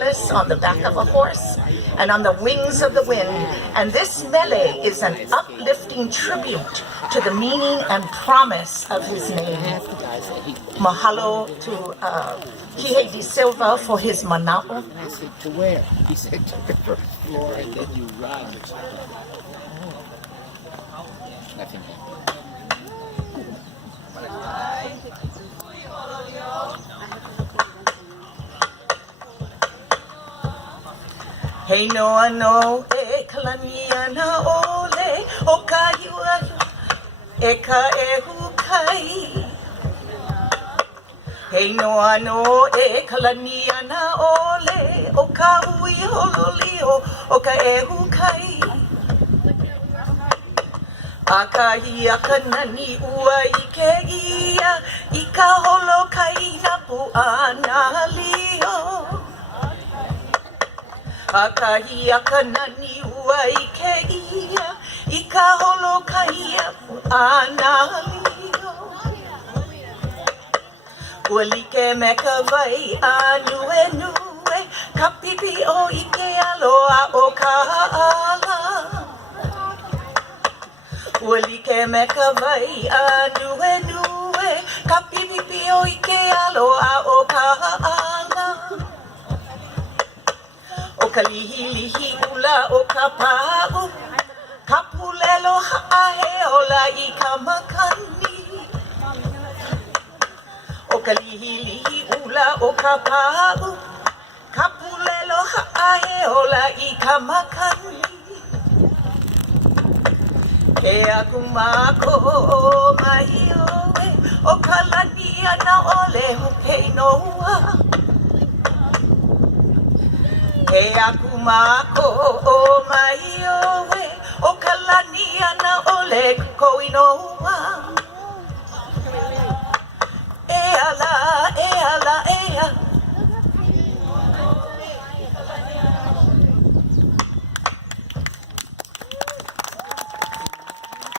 effortless on the back of a horse and on the wings of the wind. And this mele is an uplifting tribute to the meaning and promise of his name. Mahalo to Kihe Di Silva for his mana'o. I said, to where? He said, to the first floor, and then you run. Nothing. Hey noa no e kalania na ole o ka hiua e ka e hukai. Hey noa no e kalania na ole o ka hui hololio o ka e hukai. A ka hia ka nani ua i ke ia i ka holo kai na puana lio. A ka hia ka nani ua i ke ia i ka holo kai na puana lio. Ua like me ka vai a nue nue ka pipi o i ke aloa o ka ala. Ua like me ka vai a nue nue ka pipi o i ke aloa o ka ala. O ka lihi lihi ula o ka pa'u ka pulelo ha'ahe ola i ka makani. O ka lihi lihi ula o ka pa'u ka pulelo ha'ahe ola i ka makani. He aku mako o mahi oe o ka lani ana ole hupei noa. He aku mako o mahi oe o ka lani ana ole koi noa.